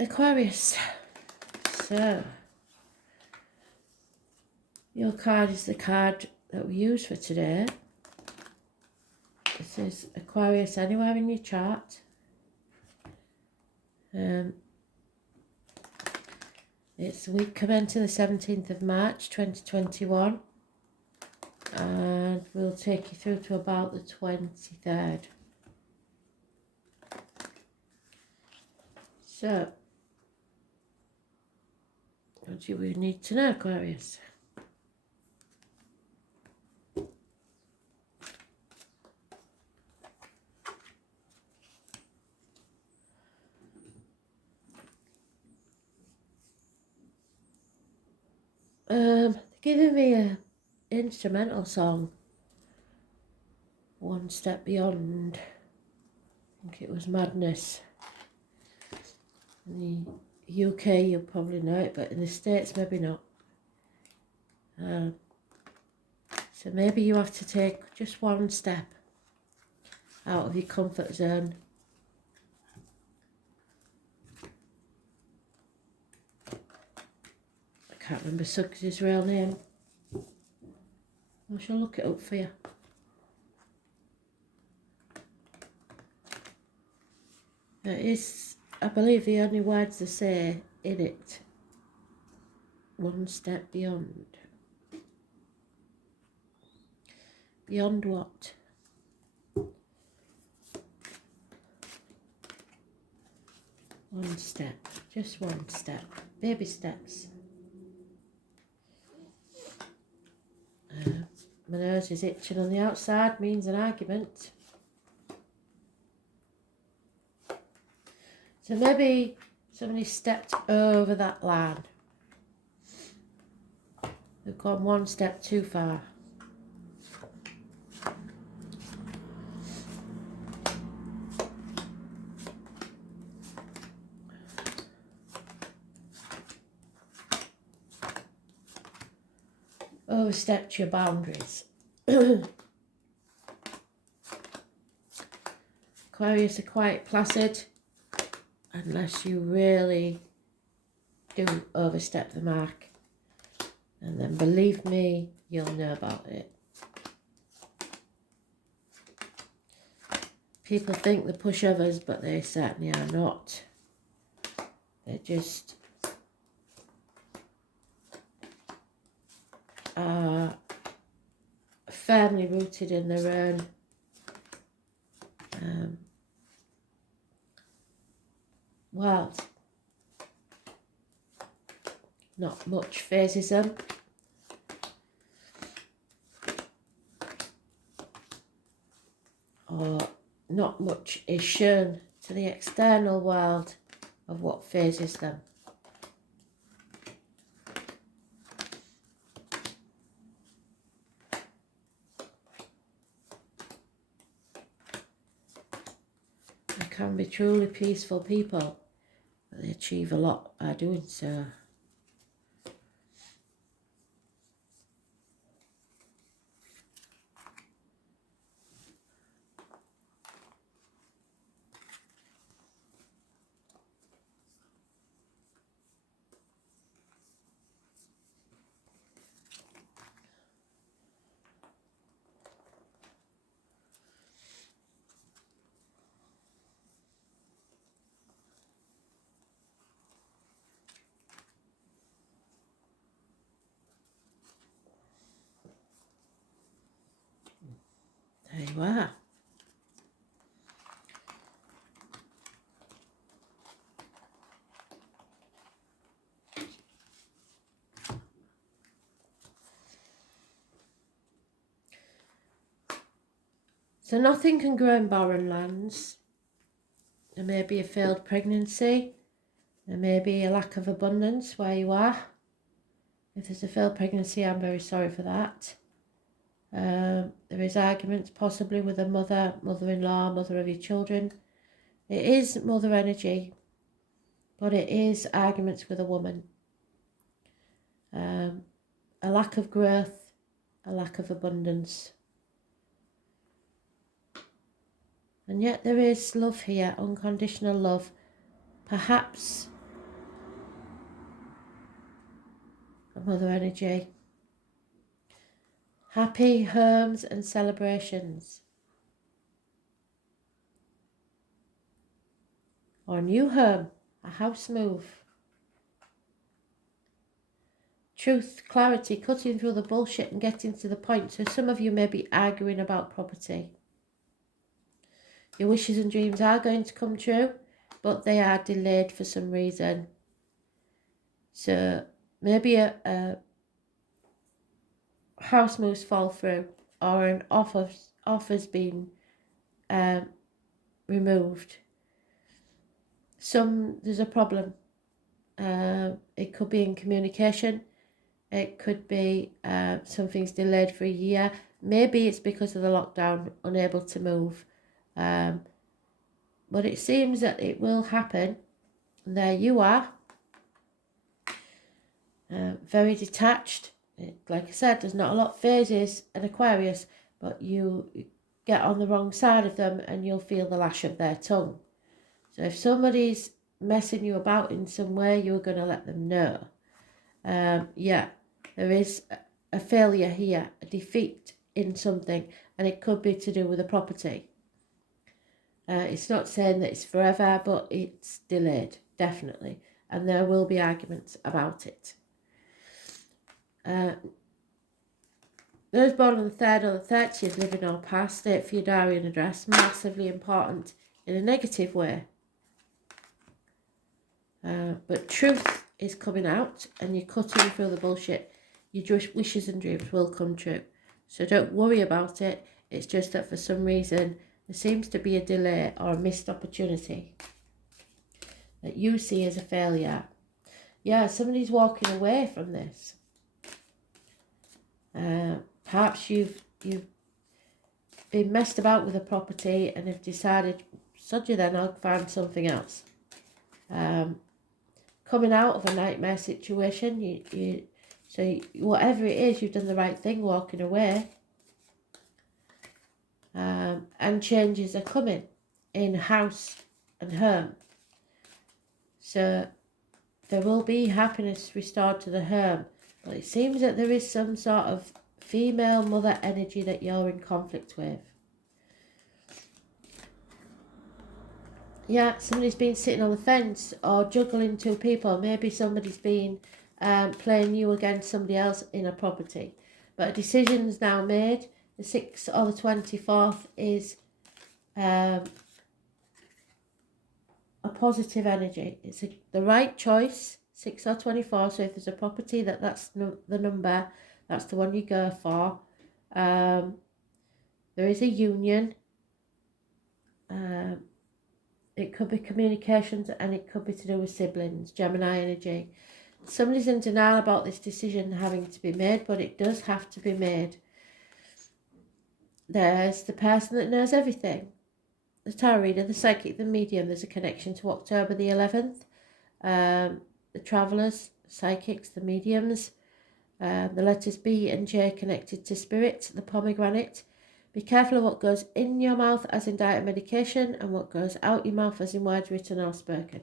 Aquarius. So, your card is the card that we use for today. This is Aquarius anywhere in your chart. It's week commencing the 17th of March 2021, and we'll take you through to about the 23rd. So, what do we need to know, Aquarius? They're giving me a instrumental song, One Step Beyond. I think it was Madness. In the UK you'll probably know it, but in the States maybe not. So maybe you have to take just one step out of your comfort zone. I can't remember Suggs's real name. I shall look it up for you. It is, I believe, the only words they say in it. One step beyond. Beyond what? One step. Just one step. Baby steps. My nose is itching on the outside, means an argument. So maybe somebody stepped over that line. They've gone one step too far. Overstepped your boundaries. Aquarius are quite placid unless you really do overstep the mark, and then believe me, you'll know about it. People think they're pushovers, but they certainly are not. They're just firmly rooted in their own world. Not much phases them. Or not much is shown to the external world of what phases them. They can be truly peaceful people, but they achieve a lot by doing so. There you are. So nothing can grow in barren lands. There may be a failed pregnancy. There may be a lack of abundance where you are. If there's a failed pregnancy, I'm very sorry for that. There is arguments possibly with a mother, mother-in-law, mother of your children. It is mother energy, but it is arguments with a woman. A lack of growth, a lack of abundance. And yet there is love here, unconditional love. Perhaps mother energy. Happy homes and celebrations. Or a new home, a house move. Truth, clarity, cutting through the bullshit and getting to the point. So some of you may be arguing about property. Your wishes and dreams are going to come true, but they are delayed for some reason. So maybe a house moves fall through, or an offer's been removed. There's a problem. It could be in communication. It could be something's delayed for a year. Maybe it's because of the lockdown, unable to move. But it seems that it will happen. And there you are. Very detached. Like I said, there's not a lot of phases in Aquarius, but you get on the wrong side of them and you'll feel the lash of their tongue. So if somebody's messing you about in some way, you're going to let them know. Yeah, there is a failure here, a defeat in something, and it could be to do with a property. It's not saying that it's forever, but it's delayed, definitely. And there will be arguments about it. Those born on the 3rd or the 30th living or past, state for your diary and address, massively important in a negative way. But truth is coming out and you're cutting through the bullshit. Your wishes and dreams will come true. So don't worry about it. It's just that for some reason there seems to be a delay or a missed opportunity that you see as a failure. Yeah, somebody's walking away from this. Perhaps you've been messed about with a property and have decided, sod you then, I'll find something else. Coming out of a nightmare situation, so whatever it is, you've done the right thing walking away. And changes are coming in house and home. So there will be happiness restored to the home. But it seems that there is some sort of female mother energy that you're in conflict with. Yeah, somebody's been sitting on the fence or juggling two people. Maybe somebody's been playing you against somebody else in a property. But a decision's now made. The 6th or the 24th is a positive energy. It's the right choice, 6 or 24. So if there's a property that's the number, that's the one you go for. There is a union. It could be communications and it could be to do with siblings, Gemini energy. Somebody's in denial about this decision having to be made, but it does have to be made. There's the person that knows everything. The tarot reader, the psychic, the medium. There's a connection to October the 11th. The travellers, psychics, the mediums. The letters B and J connected to spirit, the pomegranate. Be careful of what goes in your mouth as in diet and medication and what goes out your mouth as in words written or spoken.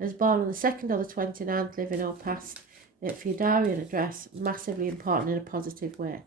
I was born on the 2nd or the 29th, living or past. For your diary and address, massively important in a positive way.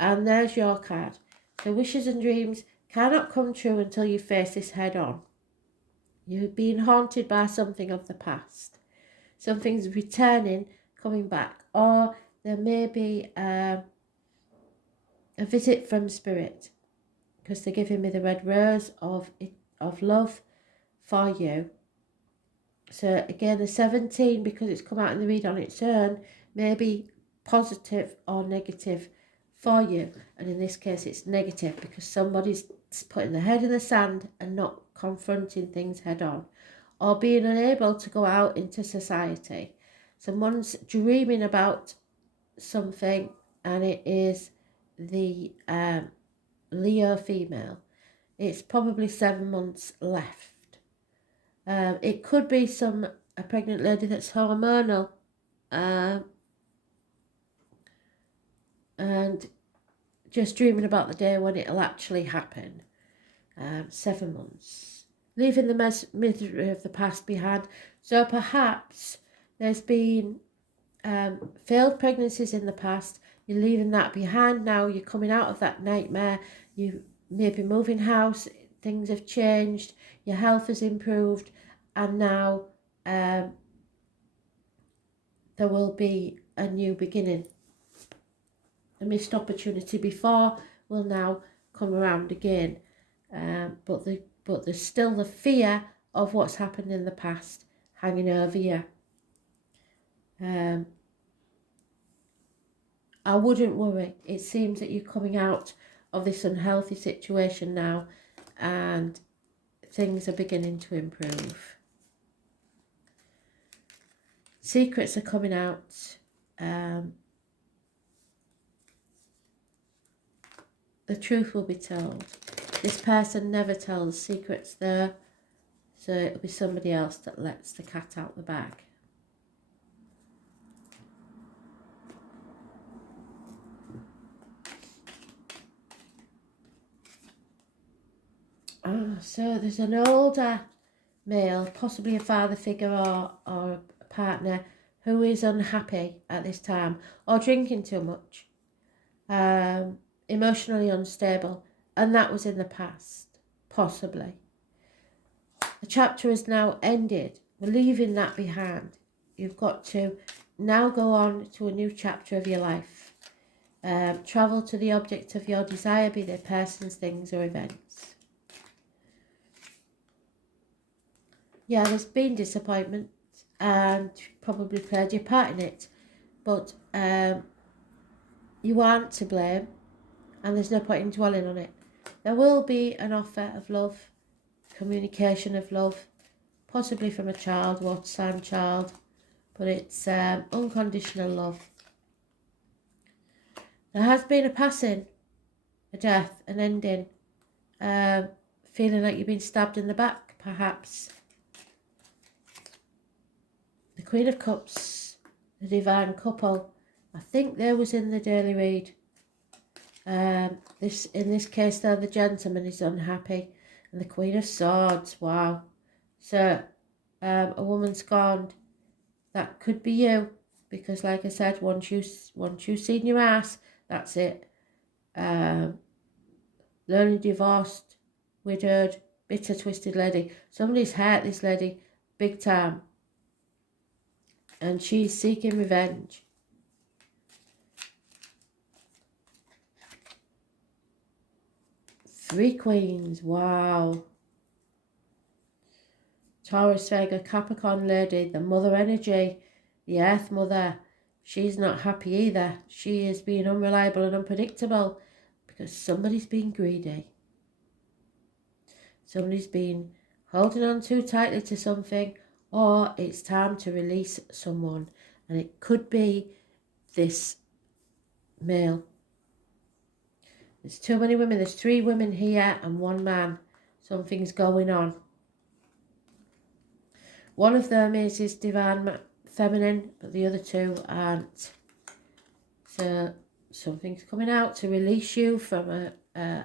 And there's your card. So wishes and dreams cannot come true until you face this head on. You've been haunted by something of the past. Something's returning, coming back. Or there may be a visit from spirit, because they're giving me the red rose of love for you. So again, the 17, because it's come out in the read on its own, may be positive or negative for you. And in this case, it's negative because somebody's putting their head in the sand and not confronting things head on, or being unable to go out into society. Someone's dreaming about something, and it is the Leo female. It's probably 7 months left. It could be a pregnant lady that's hormonal, and just dreaming about the day when it'll actually happen. 7 months. Leaving the misery of the past behind. So perhaps there's been failed pregnancies in the past. You're leaving that behind now. You're coming out of that nightmare. You may be moving house. Things have changed. Your health has improved. And now there will be a new beginning. A missed opportunity before will now come around again. But there's still the fear of what's happened in the past hanging over you. I wouldn't worry. It seems that you're coming out of this unhealthy situation now and things are beginning to improve. Secrets are coming out. The truth will be told. This person never tells secrets there, so it'll be somebody else that lets the cat out the bag. So there's an older male, possibly a father figure or a partner, who is unhappy at this time or drinking too much, emotionally unstable, and that was in the past, possibly. The chapter has now ended. We're leaving that behind. You've got to now go on to a new chapter of your life. Travel to the object of your desire, be they persons, things or events. Yeah, there's been disappointment and probably played your part in it, but you aren't to blame and there's no point in dwelling on it. There will be an offer of love, communication of love, possibly from a child, water-sign child, but it's unconditional love. There has been a passing, a death, an ending, feeling like you've been stabbed in the back, perhaps. The Queen of Cups, the divine couple, I think there was in the daily read. In this case, though, the gentleman is unhappy, and the Queen of Swords. Wow. So, a woman scorned. That could be you, because, like I said, once you've seen your ass, that's it. Lonely, divorced, widowed, bitter, twisted lady. Somebody's hurt this lady big time, and she's seeking revenge. Three queens, wow. Taurus, Vega, Capricorn lady, the mother energy, the earth mother. She's not happy either. She is being unreliable and unpredictable because somebody's been greedy. Somebody's been holding on too tightly to something, or it's time to release someone. And it could be this male. There's too many women. There's 3 women here and 1 man. Something's going on. One of them is divine feminine, but the other 2 aren't. So something's coming out to release you from an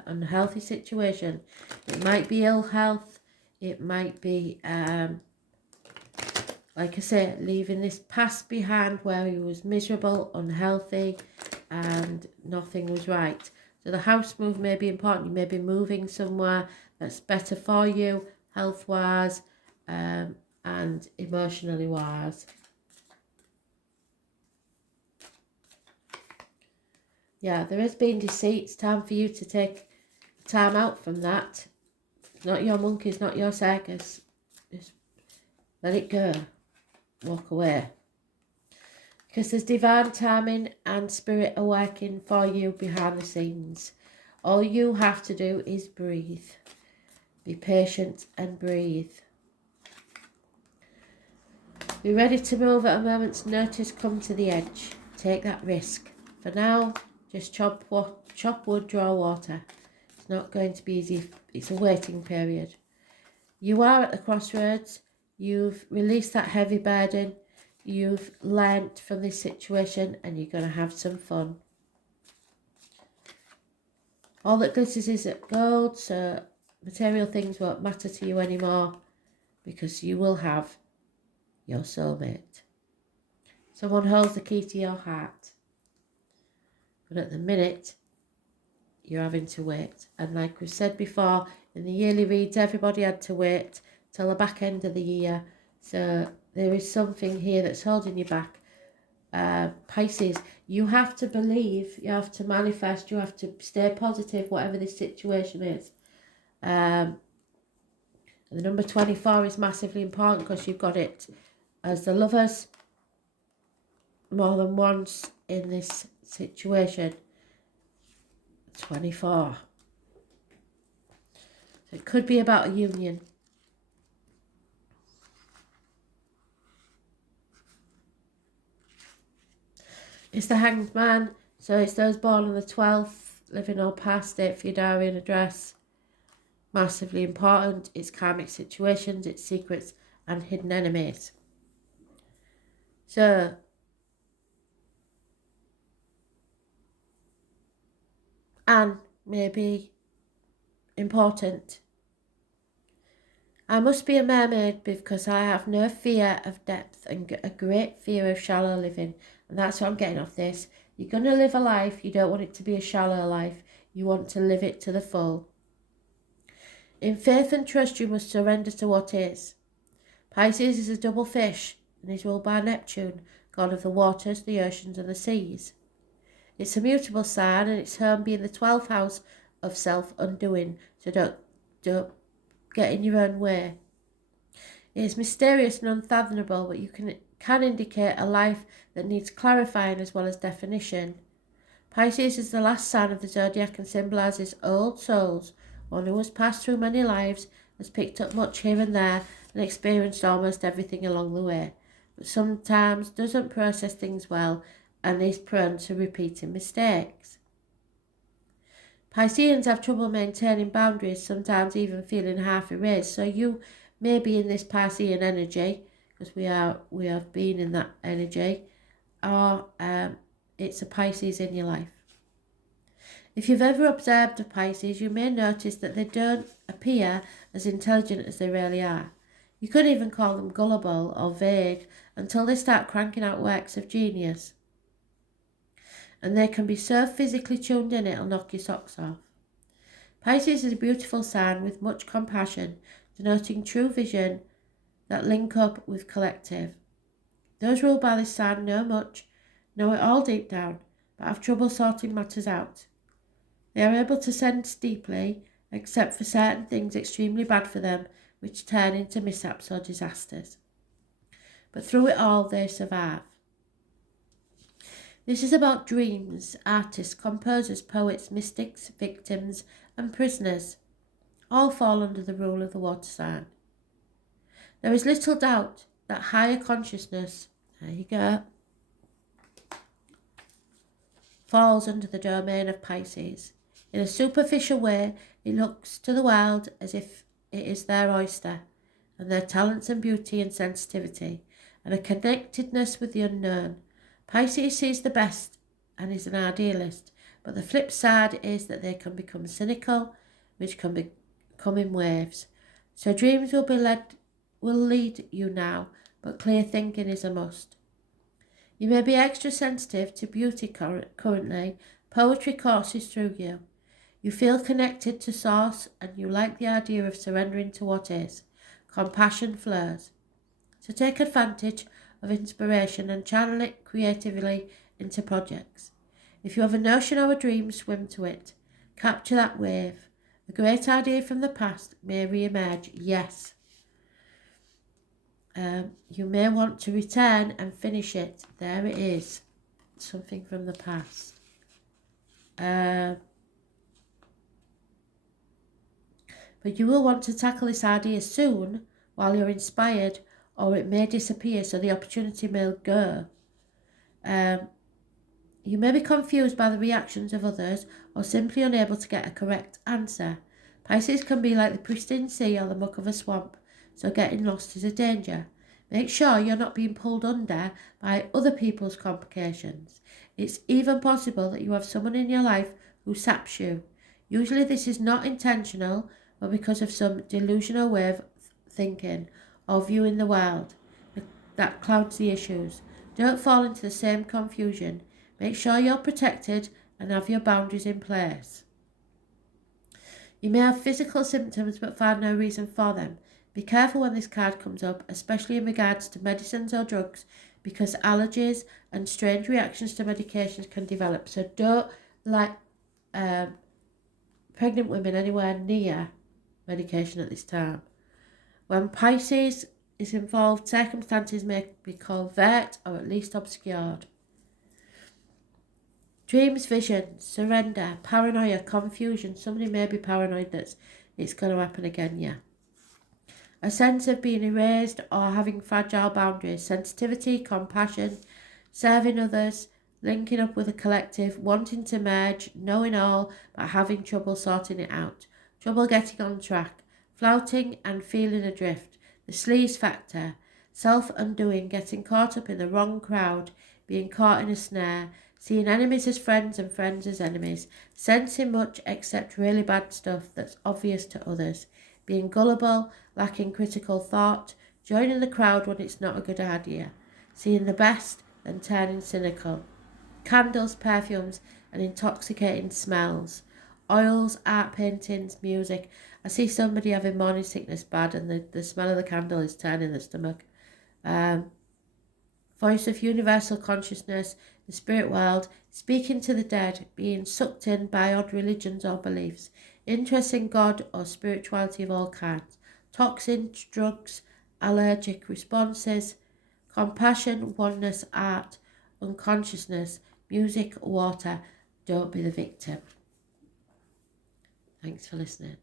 unhealthy situation. It might be ill health. It might be, like I say, leaving this past behind where he was miserable, unhealthy, and nothing was right. So the house move may be important. You may be moving somewhere that's better for you, health-wise, and emotionally wise. Yeah, there has been deceit. It's time for you to take time out from that. It's not your monkey, it's not your circus. Just let it go. Walk away. Because there's divine timing and spirit are working for you behind the scenes. All you have to do is breathe. Be patient and breathe. Be ready to move at a moment's notice. Come to the edge. Take that risk. For now, just chop wood, draw water. It's not going to be easy. It's a waiting period. You are at the crossroads. You've released that heavy burden. You've learnt from this situation and you're going to have some fun. All that glitters is gold, so material things won't matter to you anymore because you will have your soulmate. Someone holds the key to your heart. But at the minute, you're having to wait. And like we've said before, in the yearly reads, everybody had to wait till the back end of the year. So there is something here that's holding you back. Pisces, you have to believe, you have to manifest, you have to stay positive, whatever this situation is. The number 24 is massively important because you've got it as the Lovers more than once in this situation. 24. So it could be about a union. It's the Hanged Man, so it's those born on the 12th, living or past it for your diary and address. Massively important. It's karmic situations, it's secrets and hidden enemies. So, Anne may be important. I must be a mermaid because I have no fear of depth and a great fear of shallow living. And that's what I'm getting off this. You're going to live a life, you don't want it to be a shallow life. You want to live it to the full. In faith and trust, you must surrender to what is. Pisces is a double fish and is ruled by Neptune, god of the waters, the oceans and the seas. It's a mutable sign and its home being the 12th house of self-undoing, so don't get in your own way. It is mysterious and unfathomable, but you can indicate a life that needs clarifying as well as definition. Pisces is the last sign of the zodiac and symbolises old souls, one who has passed through many lives, has picked up much here and there and experienced almost everything along the way, but sometimes doesn't process things well and is prone to repeating mistakes. Pisceans have trouble maintaining boundaries, sometimes even feeling half erased, so you may be in this Piscean energy, because we have been in that energy, or it's a Pisces in your life. If you've ever observed a Pisces, you may notice that they don't appear as intelligent as they really are. You could even call them gullible or vague until they start cranking out works of genius. And they can be so physically tuned in it'll knock your socks off. Pisces is a beautiful sign with much compassion, denoting true vision that link up with collective. Those ruled by this sign know much, know it all deep down, but have trouble sorting matters out. They are able to sense deeply, except for certain things extremely bad for them, which turn into mishaps or disasters. But through it all, they survive. This is about dreams, artists, composers, poets, mystics, victims, and prisoners. All fall under the rule of the water sign. There is little doubt that higher consciousness, there you go, falls under the domain of Pisces. In a superficial way, it looks to the world as if it is their oyster, and their talents and beauty and sensitivity, and a connectedness with the unknown. Pisces sees the best and is an idealist, but the flip side is that they can become cynical, which can come in waves. So dreams will lead you now, but clear thinking is a must. You may be extra sensitive to beauty currently. Poetry courses through you. You feel connected to source and you like the idea of surrendering to what is. Compassion flows. So take advantage of inspiration and channel it creatively into projects. If you have a notion or a dream, swim to it. Capture that wave. A great idea from the past may re-emerge, yes. You may want to return and finish it. There it is. Something from the past. But you will want to tackle this idea soon while you're inspired, or it may disappear, so the opportunity may go. You may be confused by the reactions of others or simply unable to get a correct answer. Pisces can be like the pristine sea or the muck of a swamp, so getting lost is a danger. Make sure you're not being pulled under by other people's complications. It's even possible that you have someone in your life who saps you. Usually this is not intentional, but because of some delusional way of thinking or viewing the world that clouds the issues. Don't fall into the same confusion. Make sure you're protected and have your boundaries in place. You may have physical symptoms but find no reason for them. Be careful when this card comes up, especially in regards to medicines or drugs, because allergies and strange reactions to medications can develop. So don't let pregnant women anywhere near medication at this time. When Pisces is involved, circumstances may be covert or at least obscured. Dreams, visions, surrender, paranoia, confusion. Somebody may be paranoid that it's going to happen again, yeah. A sense of being erased or having fragile boundaries. Sensitivity, compassion, serving others, linking up with a collective, wanting to merge, knowing all, but having trouble sorting it out. Trouble getting on track. Flouting and feeling adrift. The sleaze factor. Self-undoing, getting caught up in the wrong crowd, being caught in a snare, seeing enemies as friends and friends as enemies, sensing much except really bad stuff that's obvious to others, being gullible, lacking critical thought, joining the crowd when it's not a good idea, seeing the best, then turning cynical. Candles, perfumes, and intoxicating smells. Oils, art, paintings, music. I see somebody having morning sickness bad and the smell of the candle is turning the stomach. Voice of universal consciousness, the spirit world, speaking to the dead, being sucked in by odd religions or beliefs, interest in God or spirituality of all kinds, toxins, drugs, allergic responses, compassion, oneness, art, unconsciousness, music, water. Don't be the victim. Thanks for listening.